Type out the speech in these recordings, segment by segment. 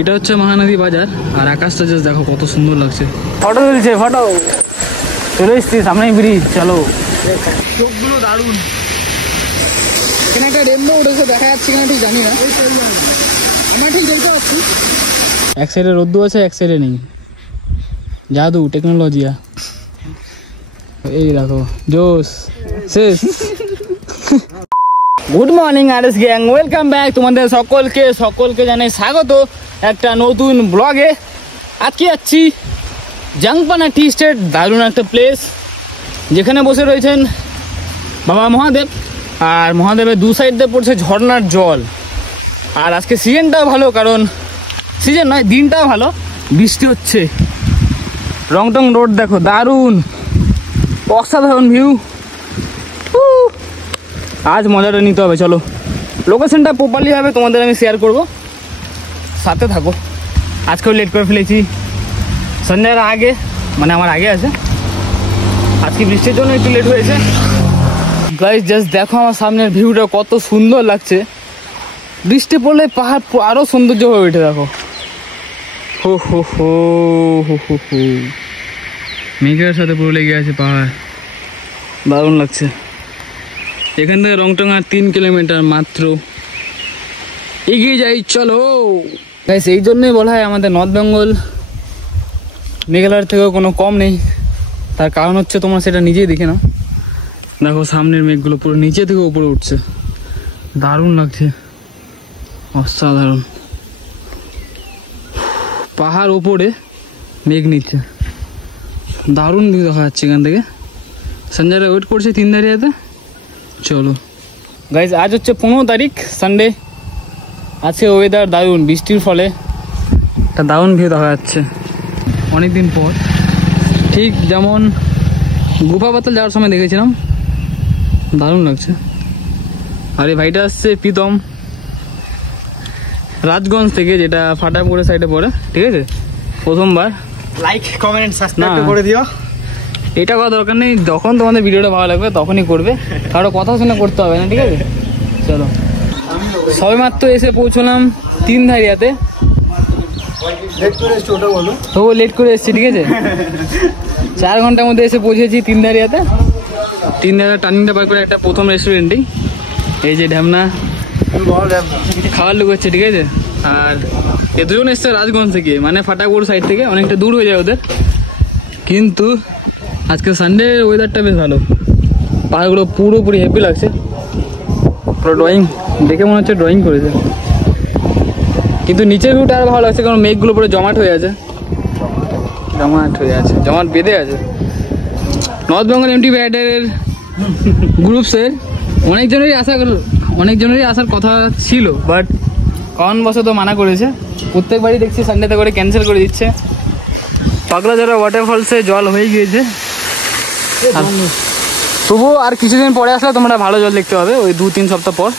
এটা হচ্ছে মহানদী বাজার আর আকাশটা জাস্ট দেখো কত সুন্দর লাগছে। ফটো তুলছে, ফটো চলে এসছি, সামনেই ব্রিজ। চলো, চোখগুলো দারুণ। এখানে একটা রেনবো উঠেছে, দেখা যাচ্ছে কিনা ঠিক জানি না, আমরা ঠিক দেখতে পাচ্ছি। এক সাইডে রোদ্দু আছে, এক সাইডে নেই। জাদু, টেকনোলজিয়া। এই দেখো জোস শেষ। Good morning RS gang, welcome back. তোমাদের সকলকে জানাই স্বাগত একটা নতুন ব্লগে। আজকে যাচ্ছি জাংপানা টি স্টেট, দারুণ একটা প্লেস যেখানে বসে রয়েছেন বাবা মহাদেব, আর মহাদেবের দু সাইড দিয়ে পড়ছে ঝর্ণার জল। আর আজকে সিজনটাও ভালো, কারণ সিজন নয়, দিনটাও ভালো, বৃষ্টি হচ্ছে। রংটং রোড দেখো, দারুণ অসাধারণ ভিউ। আজ মজাটা নিতে হবে। চলো, লোকেশনটা প্রপারলি হবে তোমাদের আমি শেয়ার করব, সাথে থাকো। আজকেও লেট করে ফেলেছি, সন্ধ্যার আগে, মানে আমার আগে আছে। আজকে বৃষ্টির জন্য একটু লেট হয়েছে। গাইস জাস্ট দেখো আমার সামনের ভিউটা কত সুন্দর লাগছে। বৃষ্টি পড়লে পাহাড় আরও সৌন্দর্য হয়ে ওঠে। দেখো, হো হো হো হো হো হো, মেঘের সাথে পুরো লেগে আছে পাহাড়, দারুণ লাগছে। এখান থেকে রংটং আর 3 কিলোমিটার মাত্র, এগিয়ে যাই চলো। গাইস এই জন্যই বলা হয় আমাদের নর্থ বেঙ্গল মেঘালয়ের থেকেও কোনো কম নেই। তার কারণ হচ্ছে তোমরা সেটা নিজেই দেখে নাও। দেখো সামনের মেঘগুলো পুরো নিচে থেকে উপরে উঠছে, দারুণ লাগছে, অসাধারণ। পাহাড় ওপরে মেঘ নিচ্ছে, দারুণ ভিউ দেখা যাচ্ছে এখান থেকে। সঞ্জয়রা ওয়েট করছে 3 দাঁড়িয়েতে। চলো গাইজ, আজ হচ্ছে 15 তারিখ, সানডে। আছে ওয়েদার দারুণ, বৃষ্টির ফলে একটা দারুণ ভিউ দেখা যাচ্ছে অনেকদিন পর। ঠিক যেমন গুফা পাতাল যাওয়ার সময় দেখেছিলাম, দারুণ লাগছে। আর এই ভাইটা আসছে প্রীতম, রাজগঞ্জ থেকে, যেটা ফাটাপুরের সাইডে পড়ে, ঠিক আছে। প্রথমবার লাইক কমেন্ট সাবস্ক্রাইব করে দিও। এটা করা দরকার নেই, যখন তোমাদের ভিডিওটা ভালো লাগবে তখনই করবে, কারো কথা শুনে করতে হবে না, ঠিক আছে। চলো, সবে মাত্র এসে পৌঁছলাম 3 ধারিয়াতে। তবু লেট করে এসছি, ঠিক আছে। 4 ঘন্টার মধ্যে এসে পৌঁছেছি 3 ধারিয়াতে। 3 ধারিয়া টার্নিংটা পার করে একটা প্রথম রেস্টুরেন্টেই, এই যে ঢ্যামনা খাবার লোক হচ্ছে, ঠিক আছে। আর এ দুজন এসছে রাজগঞ্জ থেকে, মানে ফাটাপুর সাইড থেকে, অনেকটা দূর হয়ে যায় ওদের। কিন্তু আজকে সানডে ওয়েদারটা বেশ ভালো, পাহাড়গুলো পুরোপুরি হ্যাপি লাগছে। পুরো ড্রয়িং দেখে মনে হচ্ছে ড্রয়িং করেছে। কিন্তু নিচের ভিউটা আরও ভালো লাগছে, কারণ মেঘগুলো পুরো জমাট হয়ে আছে, জমাট বেঁধে আছে। নর্থ বেঙ্গল এমটি রাইডারের গ্রুপসের অনেকজনেরই আসার কথা ছিল, বাট কারণবশত মানা করেছে। প্রত্যেকবারই দেখছি সানডেতে করে ক্যান্সেল করে দিচ্ছে। পাগলাঝরা ওয়াটারফলসে জল হয়ে গিয়েছে, তবুও আর কিছুদিন পরে আসলে তোমরা ভালো জল দেখতে পাবে, ওই 2-3 সপ্তাহ পর।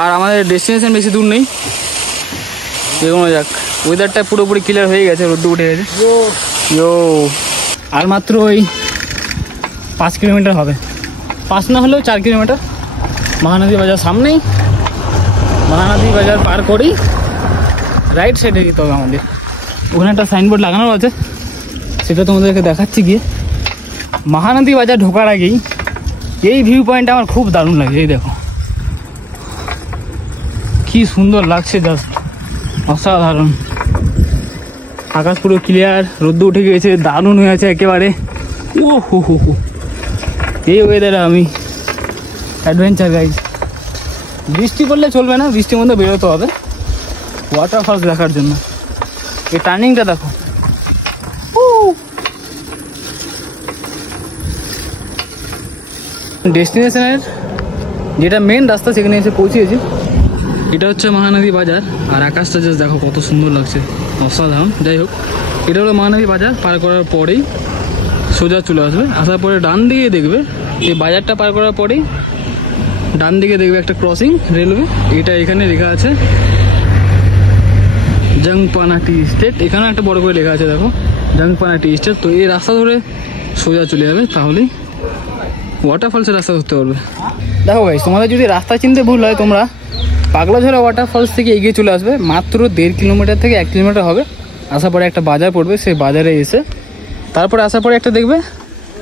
আর আমাদের ডেস্টিনেশন বেশি দূর নেই, যেকোনো যাক। ওয়েদারটা পুরোপুরি ক্লিয়ার হয়ে গেছে, রোদ্দু উঠে গেছে। ইয়ো, আর মাত্র ওই 5 কিলোমিটার হবে, 5 না হলেও 4 কিলোমিটার। মহানদী বাজার সামনেই, মহানদী বাজার পার করেই রাইট সাইডে যেতে হবে আমাদের। ওখানে একটা সাইনবোর্ড লাগানো আছে, সেটা তোমাদেরকে দেখাচ্ছি গিয়ে। মহানদী বাজার ঢোকার আগেই এই ভিউ পয়েন্টটা আমার খুব দারুণ লাগে। এই দেখো কি সুন্দর লাগছে, জাস্ট অসাধারণ। আকাশ পুরো ক্লিয়ার, রোদ্দু উঠে গিয়েছে, দারুণ হয়ে আছে একেবারে। ও হো হো হো, এই ওয়েদারে আমি অ্যাডভেঞ্চার গাইজ। বৃষ্টি পড়লে চলবে না, বৃষ্টির মধ্যে বেরোতে হবে ওয়াটারফলস দেখার জন্য। এই টার্নিংটা দেখো, ডেস্টিনেশনের যেটা মেন রাস্তা সেখানে এসে পৌঁছেছি। এটা হচ্ছে মহানদী বাজার, আর আকাশটা জাস্ট দেখো কত সুন্দর লাগছে, অসাধারণ। যাই হোক, এটা হলো মহানদী বাজার। পার করার পরেই সোজা চলে আসবে, আসার পরে ডান দিকে দেখবে, এই বাজারটা পার করার পরেই ডান দিকে দেখবে একটা ক্রসিং রেলওয়ে। এটা এখানে লেখা আছে জাংপানা টি স্টেট, এখানেও একটা বড় করে লেখা আছে দেখো, জাংপানা টি স্টেট। তো এই রাস্তা ধরে সোজা চলে যাবে, তাহলেই ওয়াটারফলসের রাস্তা ধরতে পারবে। দেখো ভাই, তোমাদের যদি রাস্তা চিনতে ভুল হয়, তোমরা পাগলাঝোড়া ওয়াটারফলস থেকে এগিয়ে চলে আসবে, মাত্র 1.5 কিলোমিটার থেকে 1 কিলোমিটার হবে। আসার পরে একটা বাজার পড়বে, সেই বাজারে এসে তারপরে আসার পরে একটা দেখবে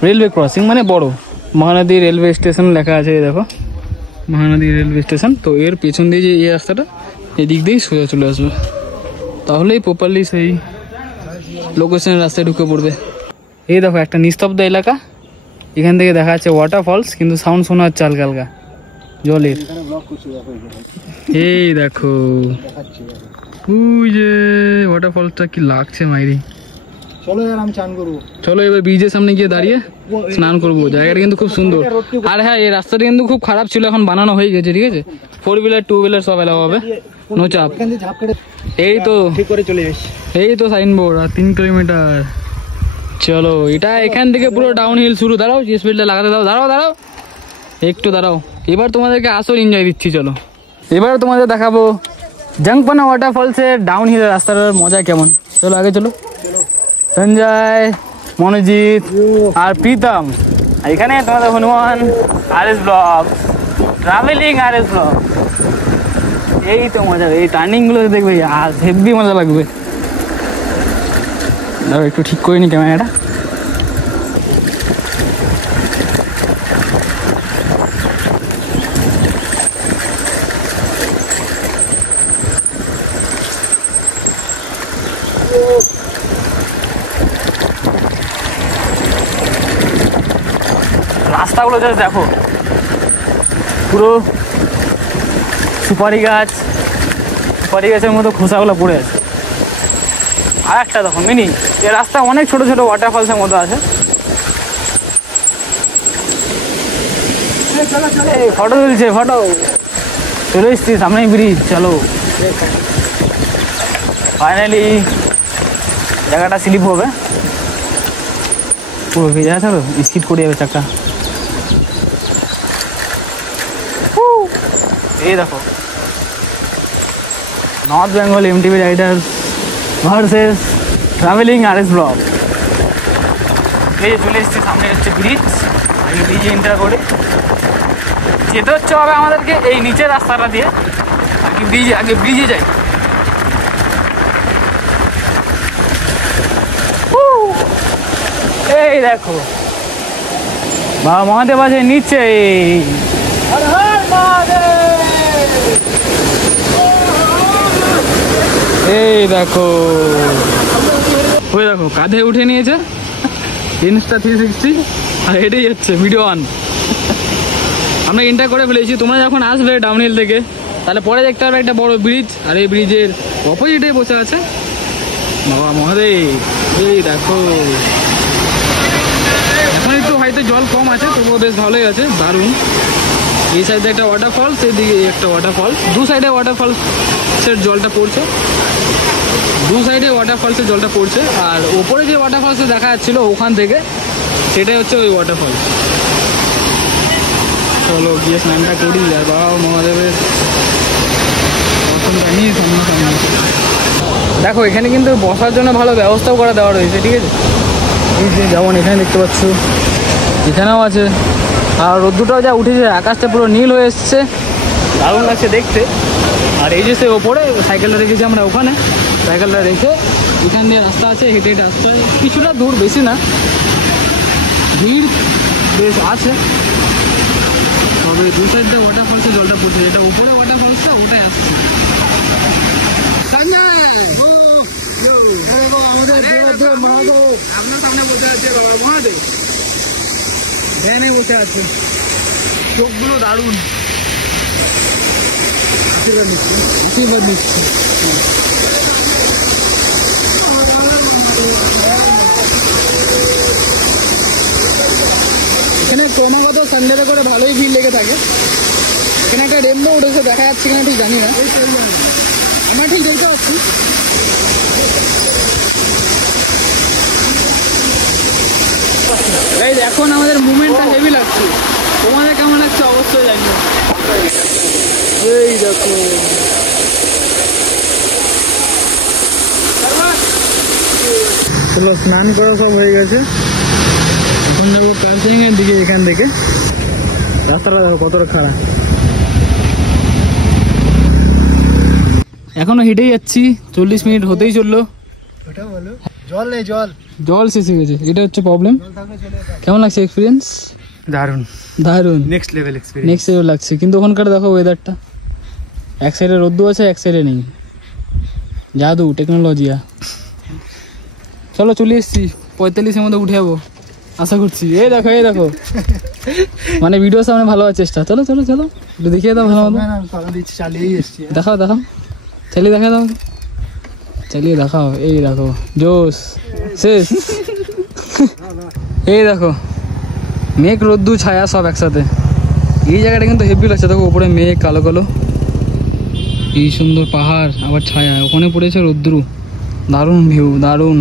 রেলওয়ে ক্রসিং, মানে বড় মহানদী রেলওয়ে স্টেশন লেখা আছে, এই দেখো মহানদী রেলওয়ে স্টেশন। তো এর পেছন দিয়ে যে এই রাস্তাটা, এদিক দিয়েই সোজা চলে আসবে, তাহলেই প্রপারলি সেই লোকেশনের রাস্তায় ঢুকে পড়বে। এই দেখো একটা নিস্তব্ধ এলাকা, এখান থেকে দেখা যাচ্ছে ওয়াটারফলস, কিন্তু সাউন্ড শোনা হচ্ছে হালকা হালকা জলের। এই দেখো ওই যে ওয়াটারফলসটা কি লাগছে মাইরি। চলো এবার আমি চান করবো। চলো এবার ব্রিজের সামনে গিয়ে দাঁড়িয়ে স্নান করবো, জায়গাটা কিন্তু খুব সুন্দর। আর হ্যাঁ, এই রাস্তাটা কিন্তু খুব খারাপ ছিল, এখন বানানো হয়ে গেছে, ঠিক আছে। 4 হুইলার 2 হুইলার সব এলাও হবে, নো চাপ। এই তো ঠিক করে চলে যাস। এই তো সাইনবোর্ড, আর 3 কিলোমিটার। চলো, এটা এখান থেকে পুরো ডাউন হিল শুরু। দাঁড়াও, স্পিডটা লাগাতে দাও, দাঁড়াও দাঁড়াও একটু দাঁড়াও। এবার তোমাদেরকে আসল এনজয় দিচ্ছি। চলো এবার তোমাদের দেখাবো জংপানা ওয়াটারফলসের ডাউন হিলের রাস্তাটার মজা কেমন। চলো আগে চলো। সঞ্জয়, মনোজিৎ আর প্রীতম, এখানে তোমাদের Hanuman RS blog, travelling RS blog. এই তো মজা, এই টার্নিংগুলো দেখবে আর হেভি মজা লাগবে। দাঁড়াও একটু ঠিক করে নি ক্যামেরাটা। রাস্তাগুলো জাস্ট দেখো, পুরো সুপারি গাছের মতো খোসাগুলো পড়ে আছে। আর একটা দেখো মিনি, এই রাস্তা অনেক ছোট ছোট ওয়াটারফলসের মতো আছে। এই ফটো তুলছে, ফটো চলে এসছি, সামনেই ব্রিজ। চলো ফাইনালি জায়গাটা স্লিপ হবে, পুরো ভিজে আছে তো, স্কিড করে যাবে চাকা। এই দেখো north Bengal MTV Riders versus travelling RS blog. এই চলে এসেছি, সামনে হচ্ছে ব্রিজ। আগে ব্রিজে এন্টার করে যেতে হচ্ছে হবে আমাদেরকে এই নিচের রাস্তাটা দিয়ে। আগে ব্রিজে যাই। এই দেখো বাবা মহাদেব আছে নিচে। এই দেখো, ওই দেখো কাঁধে উঠে নিয়েছে ইনস্টা 360 আর হেঁটেই যাচ্ছে ভিডিও অন। আমরা এন্টার করে ফেলেছি। তোমরা যখন আসবে ডাউনহিল থেকে, তাহলে পরে দেখতে পারবে একটা বড় ব্রিজ, আর এই ব্রিজের অপোজিটে বসে আছে বাবা মহাদেব। এই দেখো এখন একটু হয়তো জল কম আছে, তবুও বেশ ভালোই আছে, দারুণ। এই সাইডে একটা ওয়াটারফলস, এদিকে একটা ওয়াটারফলস, দু সাইডে ওয়াটারফলসের জলটা পড়ছে, দু সাইডে ওয়াটারফলসের জলটা পড়ছে। আর ওপরে যে ওয়াটারফলসে দেখা যাচ্ছিল ওখান থেকে, সেটাই হচ্ছে ওই ওয়াটারফলস। চলো গিয়ে স্নানটা করি, আর বাবা মহাদেবের দর্শনটা নিয়ে সামনাসামনি। দেখো এখানে কিন্তু বসার জন্য ভালো ব্যবস্থাও করা দেওয়া রয়েছে, ঠিক আছে। এই যে যেমন এখানে দেখতে পাচ্ছ, এখানেও আছে। আর রোদ্দুরটাও যা উঠেছে, আকাশটা পুরো নীল হয়ে এসছে, দারুণ লাগছে দেখতে। আর এই যে সে ওপরে সাইকেলটা রেখেছি আমরা, ওখানে সাইকেলটা রেখে এখান দিয়ে রাস্তা আছে, হেঁটে হেঁটে আসতে হয় কিছুটা দূর, বেশি না, ভিড় বেশ আছে। তবে দু সাইডটা ওয়াটারফলসে জলটা পড়ছে, যেটা উপরে ওয়াটারফলসটা ওটাই আসছে। আপনার সামনে বসে আছে বাবা মহাদেব, ভ্যানে বসে আছে, চোখগুলো দারুণ, আশীর্বাদ নিচ্ছে। এখানে ক্রমাগত সানডেতে করে ভালোই ভিড় লেগে থাকে। এখানে একটা রেমবো উঠেছে, দেখা যাচ্ছে কিনা ঠিক জানি না, আমরা ঠিক দেখতে পাচ্ছি। এখন আমাদের মুভমেন্টটা হেভি লাগছে, তোমাদের কেমন লাগছে অবশ্যই জানিও। এই দেখো চলো, স্নান করা সব হয়ে গেছে, এখন যাবো কার্সিং এর দিকে। এখান থেকে রাস্তাটা দেখো কতটা খারাপ। এখনো হেঁটেই যাচ্ছি, 40 মিনিট হতেই চললো। ওটা বলো, জল নেই, জল জল শেষ হয়ে গেছে, এটা হচ্ছে প্রবলেম। জল থাকলে চলে যেতাম। কেমন লাগছে এক্সপিরিয়েন্স? দারুণ, দারুণ, next level experience. Next level লাগছে। কিন্তু ওখানকার দেখো ওয়েদারটা, এক সাইডে রোদ্দু আছে, এক সাইডে নেই। জাদু, টেকনোলজিয়া। চলো চলে এসছি, 45-এর মধ্যে উঠে যাবো আশা করছি। এই দেখো, এই দেখো, মানে ভিডিওর সামনে ভালো হওয়ার চেষ্টা। চলো চলো চলো, একটু দেখিয়ে দাও ভালো মতো। চালিয়েই এসছি। দেখাও দেখাও, চালিয়ে দেখা দাও, চালিয়ে দেখাও। এই দেখো, জোস শেষ। এই দেখো, মেঘ রোদ্দু ছায়া সব একসাথে। এই জায়গাটা কিন্তু হেভি লাগছে। দেখো উপরে মেঘ কালো কালো, এই সুন্দর পাহাড়, আবার ছায়া, ওখানে পড়েছে রোদ্রু। দারুণ ভিউ, দারুণ।